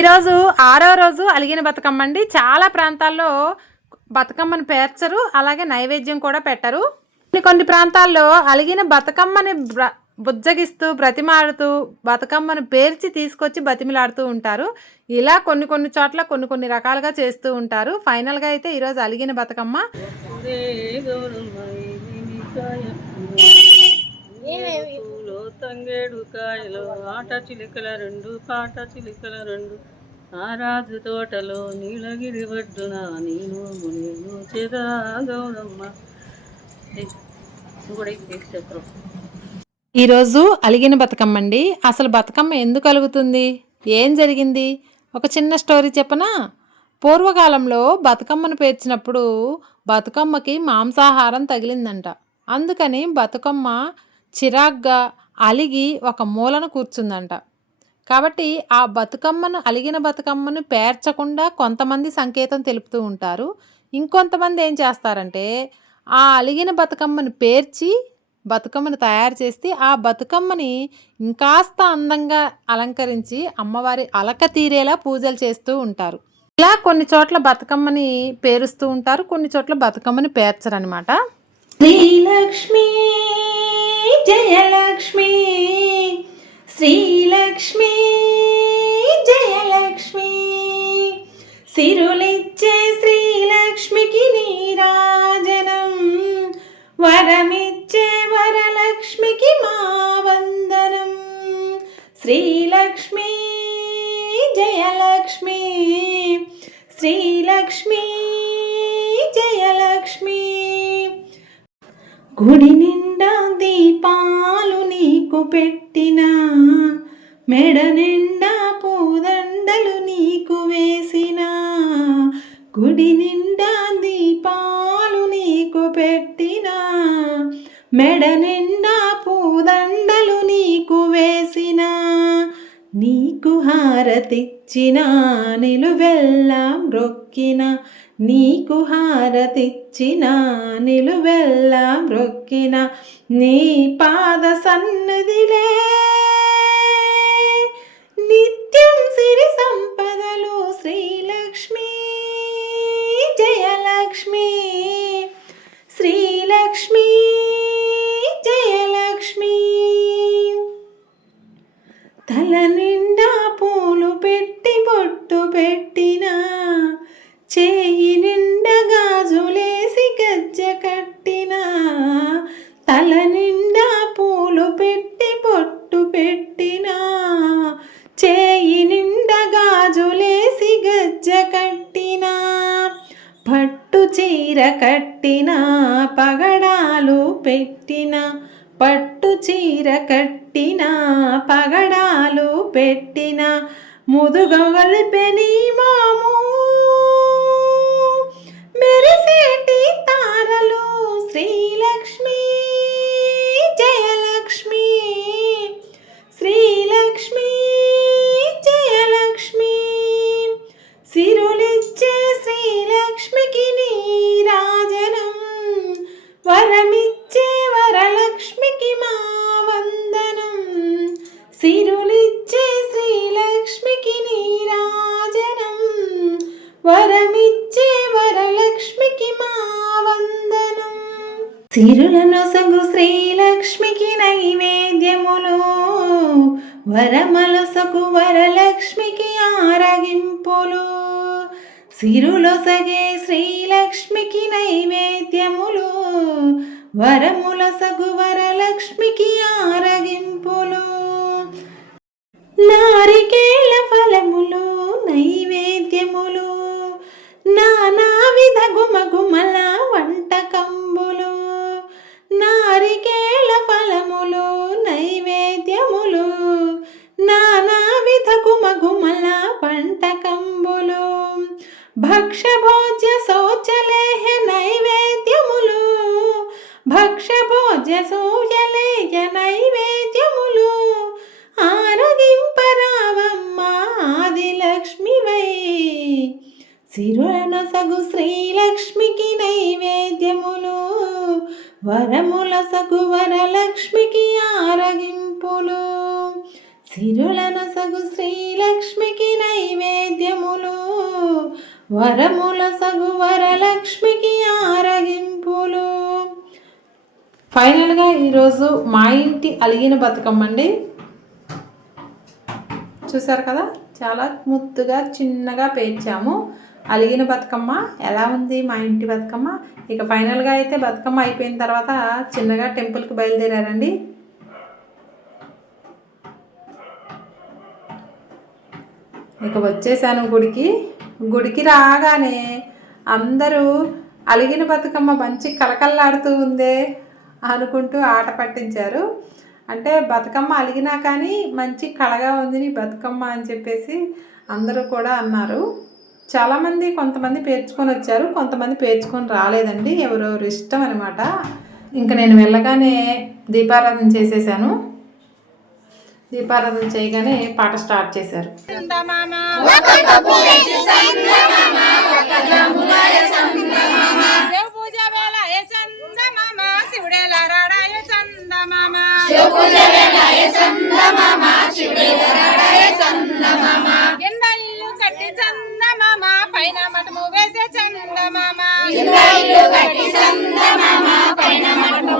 ఈరోజు ఆరో రోజు అలిగిన బతుకమ్మ అండి. చాలా ప్రాంతాల్లో బతుకమ్మని పేర్చరు అలాగే నైవేద్యం కూడా పెట్టరు. కొన్ని కొన్ని ప్రాంతాల్లో అలిగిన బతుకమ్మని బ్ర- బుజ్జగిస్తూ బ్రతిమాడుతూ బతుకమ్మను పేర్చి తీసుకొచ్చి బతిమిలాడుతూ ఉంటారు. ఇలా కొన్ని కొన్ని చోట్ల కొన్ని కొన్ని రకాలుగా చేస్తూ ఉంటారు. ఫైనల్గా అయితే ఈరోజు అలిగిన బతుకమ్మ. ఏమేమి? తంగేడు కాయలు ఆట చిలుకల రెండు పాట చిలుకల రెండు. ఆ రాజు తోటలో నీలగిరి ఒడ్డున నేను నేను చెదా గౌరమ్మ. కూడా చెప్పరు ఈరోజు అలిగిన బతుకమ్మ అండి అసలు బతుకమ్మ ఎందుకు అలుగుతుంది? ఏం జరిగింది? ఒక చిన్న స్టోరీ చెప్పనా? పూర్వకాలంలో బతుకమ్మను పేర్చినప్పుడు బతుకమ్మకి మాంసాహారం తగిలిందంట. అందుకని బతుకమ్మ చిరాగ్గా అలిగి ఒక మూలన కూర్చుందంట. కాబట్టి ఆ బతుకమ్మను అలిగిన బతుకమ్మను పేర్చకుండా కొంతమంది సంకేతం తెలుపుతూ ఉంటారు. ఇంకొంతమంది ఏం చేస్తారంటే ఆ అలిగిన బతుకమ్మను పేర్చి బతుకమ్మను తయారు చేసి ఆ బతుకమ్మని ఇంకాస్త అందంగా అలంకరించి అమ్మవారి అలక తీరేలా పూజలు చేస్తూ ఉంటారు. ఇలా కొన్ని చోట్ల బతుకమ్మని పేరుస్తూ ఉంటారు కొన్ని చోట్ల బతుకమ్మని పేర్చరనమాట శ్రీలక్ష్మి జయలక్ష్మి శ్రీలక్ష్మి జయలక్ష్మి. సిరులిచ్చే శ్రీలక్ష్మికి నీరాజనం వరమిచ్చే వరలక్ష్మికి మా వందనం శ్రీలక్ష్మి జయలక్ష్మి శ్రీలక్ష్మి గుడి నిండా దీపాలు నీకు పెట్టిన మెడ నిండా పూదండలు నీకు వేసిన. గుడి నిండా దీపాలు నీకు పెట్టిన మెడ నిండా పూదండలు నీకు వేసిన. నీకు హారతిచ్చిన నిలువెల్లా మ్రొక్కిన. నీకు హారతిచ్చిన నిలువెల్లా మ్రొక్కిన నీ పాద సన్నిధిలే తల నిండా పూలు పెట్టి బొట్టు పెట్టిన చేయి నిండా గాజులేసి గజ్జ కట్టినా పట్టు చీర కట్టి వరమిచ్చే వరలక్ష్మికి మా వందనం. సిరులను సగు శ్రీలక్ష్మికి నైవేద్యములు. వరమలసకు వరలక్ష్మికి ఆరగింపులు. సిరులొసగే శ్రీలక్ష్మికి నైవేద్యములు. వరములసగు వరలక్ష్మికి ఆరగింపులు. భక్ష భోజ్య శౌచలేయ నైవేద్యములు ఆరగింపరావమ్మ ఆదిలక్ష్మివై. సిరులను సగు శ్రీలక్ష్మికి నైవేద్యములు. వరముల సగు వరలక్ష్మికి ఆరగింపులు. సిరులను సగు శ్రీలక్ష్మికి నైవేద్యములు. వరముల సగు ఫైనల్గా ఈరోజు మా ఇంటి అలిగిన బతుకమ్మ అండి. చూసారు కదా? చాలా ముద్దుగా చిన్నగా పేర్చాము. అలిగిన బతుకమ్మ ఎలా ఉంది మా ఇంటి బతుకమ్మ? ఇక ఫైనల్గా అయితే బతుకమ్మ అయిపోయిన తర్వాత చిన్నగా టెంపుల్కి బయలుదేరారండి. ఇక వచ్చేసాను గుడికి. గుడికి రాగానే అందరూ అలిగిన బతుకమ్మ మంచి కలకల్లాడుతూ ఉందే. అనుకుంటూ ఆట పట్టించారు. అంటే బతుకమ్మ అలిగినా కానీ మంచి కళగా ఉంది నీ బతుకమ్మ అని చెప్పేసి అందరూ కూడా అన్నారు. చాలామంది కొంతమంది పేర్చుకొని వచ్చారు కొంతమంది పేర్చుకొని రాలేదండి ఎవరెవరు ఇష్టం అనమాట ఇంకా నేను వెళ్ళగానే దీపారాధన చేసేసాను. దీపారాధన చేయగానే పాట స్టార్ట్ చేశారు. చందమామ. కింద ఇల్లు కట్టి చందమామ. పైన మటము వేసే చందమామ మటములో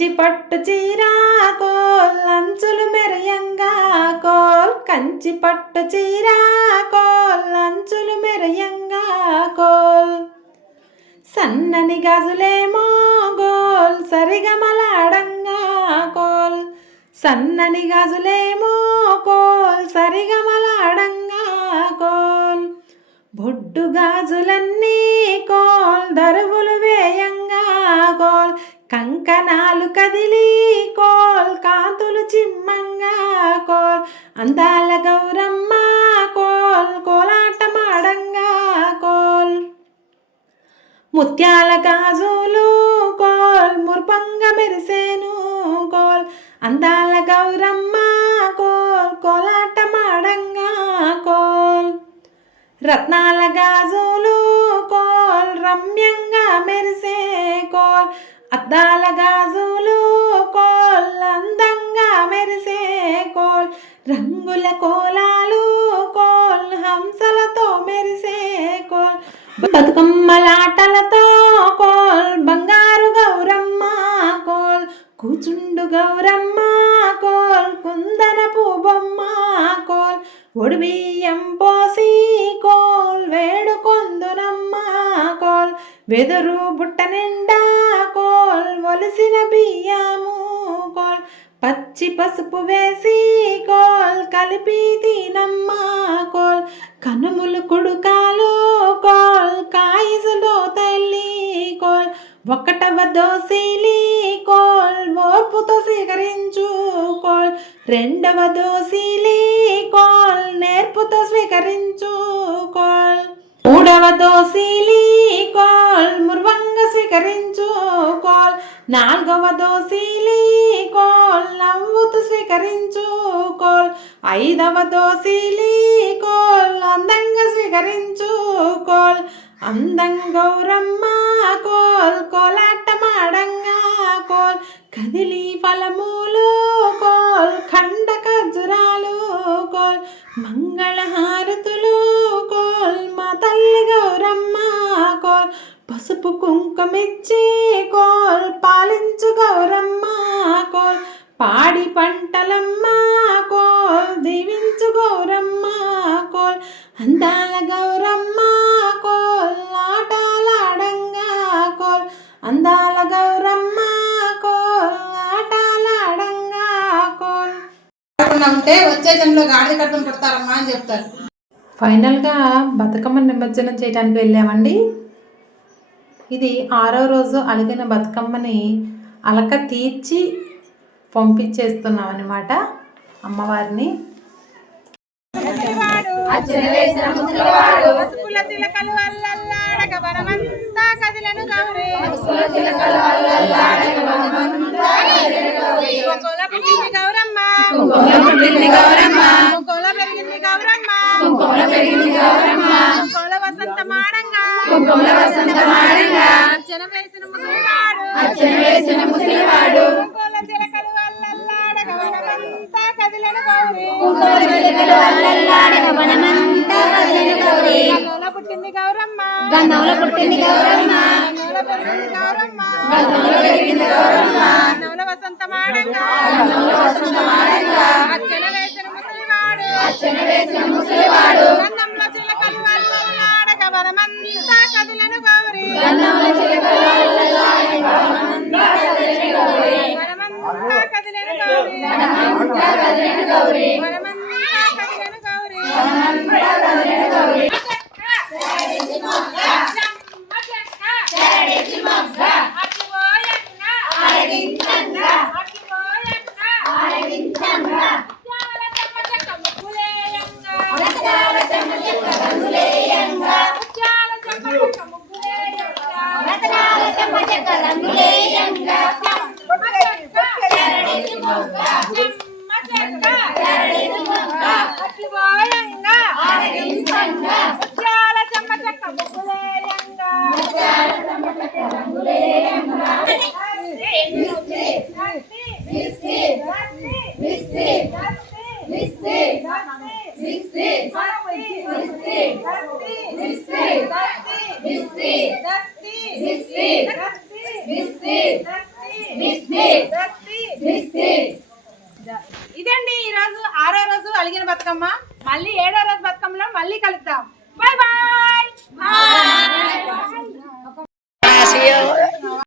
కంచి పట్టు చీర కోల్ అంచులు మెరయంగా కోల్. కంచి పట్టు చీర కోల్ అంచులు మెరయంగా కోల్. సన్నని గాజులేమో గోల్ సరిగమలాడంగా కోల్. సన్నని గాజులేమో కోల్ సరిగమలాడంగా కోల్. బొడ్డు గాజులన్నీ కోల్ దరువులు వేయంగా కోల్. కంకణాలు కదిలి కోల్ కాంతులు చిమ్మంగా కోల్ అందాల గౌరమ్మ కోల్ కోలాటమాడంగా కోల్. ముత్యాల గాజులు కోల్ ముర్పంగా మెరిసేను కోల్ అందాల గౌరమ్మ కోల్ కోలాటమాడంగా కోల్. రత్నాల గాజులు కోల్ రమ్యంగా మెరిసే కోల్ అద్దాల గాజులు కోల్ అందంగా మెరిసే కోల్. రంగుల కోలాలు కోల్ హంసలతో మెరిసే కోల్. బతుకమ్మలాటలతో కోల్ బంగారు గౌరమ్మ కోల్. కూచుండు గౌరమ్మ కోల్ కుందనపు బొమ్మ కోల్. ఒడిబియ్యం పోసి కోల్ వేడుకొందునమ్మ కోల్. వెదురు బుట్ట నిండా కోల్ బియ్యము కోల్. పచ్చి పసుపు వేసి కోల్ కలిపి తినమ్మా కోల్. కనుములు కుడుకాలు కోల్ కాయసులో తల్లి కోల్. ఒకటవ దోసిలి కోల్ ఓర్పుతో స్వీకరించు కోల్. రెండవ దోసిలి కోల్ నేర్పుతో స్వీకరించు కోల్. మూడవ దోసిలి కోల్ ముర్వంగా స్వీకరించు కోల్. నాలుగవ దోసిలి కోల్ నవ్వుతూ స్వీకరించు కోల్. ఐదవ దోసిలి కోల్ అందంగా స్వీకరించు కోల్. అందం గౌరమ్మ కోల్ కోలాటమాడంగా కోల్. కదిలి ఫలములు కోల్ ఖండ ఖజురాలు కోల్. మంగళహారతులు కోల్ మా తల్లి గౌరమ్మ కోల్. పసుపు కుంకుమిచ్చి కోల్ పాలించు గౌరమ్మ కోల్ పాడి పంటలమ్మ కోల్ దీవించు గౌరమ్మ కోల్ అందాల గౌరమ్మ కోల్ ఆటలాడంగా కోల్ అందాల గౌరమ్మ కోల్ ఆటలాడంగా కోల్. ఉంటే వచ్చే జన్మలో గాడిద కట్టం పుడతారమ్మా అని చెప్తారు. ఫైనల్గా బతుకమ్మ నిమజ్జనం చేయడానికి వెళ్ళామండి. ఇది ఆరో రోజు అలిగిన బతుకమ్మని అలక తీర్చి పంపించేస్తున్నాం అనమాట అమ్మవారిని పసుపుల చిలకలు అల్లల్లాడగ వనమంతా కదిలను గౌరీ ఒక్కోల పుట్టింది గౌరమ్మ ఒక్కోల పెరిగింది గౌరమ్మ ఒక్కోల వసంత మాడంగా అర్చన వేసిన ముసలివాడు ఒక్కోల చిలకలు అల్లల్లాడగ వనమంతా కదిలను గౌరీ. గంగంలో పుట్టింది గౌరమ్మ. గంగంలో పుట్టింది గౌరమ్మ. గంగంలో పెరిగింది గౌరమ్మ. గంగంలో పెరిగింది గౌరమ్మ. గంగంలో వసంత మాడంగా గంగంలో వసంత మాడంగా అర్చన వేసిన ముసలివాడు. అర్చన వేసిన ముసలివాడు. చిలకలు వల్లలాడగ వనమంతా కదిలను Gauri గంధంలో కదిలను కదిలను Misty! Misty! Misty! Misty! ఇదండి ఈ రోజు ఆరో రోజు అలిగిన బతుకమ్మ. మళ్ళీ ఏడో రోజు బతుకమ్మలో మళ్ళీ కలుద్దాం. Bye bye